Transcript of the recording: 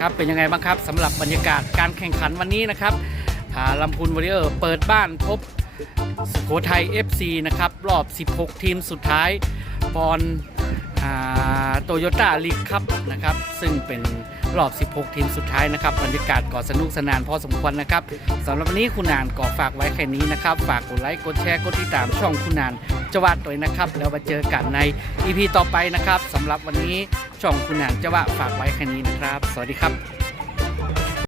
ครับเป็นยังไงบ้างครับสำหรับบรรยากาศการแข่งขันวันนี้นะครับอ่าลำพูนวอริเออร์เปิดบ้านพบสุโขทัย FC นะครับ รอบ 16 ทีมสุดท้ายบอล โตโยต้าลีกครับนะครับ ซึ่งเป็นรอบ 16 ทีมสุดท้ายนะครับบรรยากาศก็สนุกสนานพอสมควรนะครับสำหรับวันนี้คุณนานก็ฝากไว้แค่นี้นะครับ ฝากกดไลค์กดแชร์กดติดตามช่องคุณนานจวัดด้วนะครับ แล้วมาเจอกันใน EP ต่อไปนะครับสำหรับวันนี้ช่องคุณนานจวะฝากไว้แค่นี้นะครับ สวัสดีครับ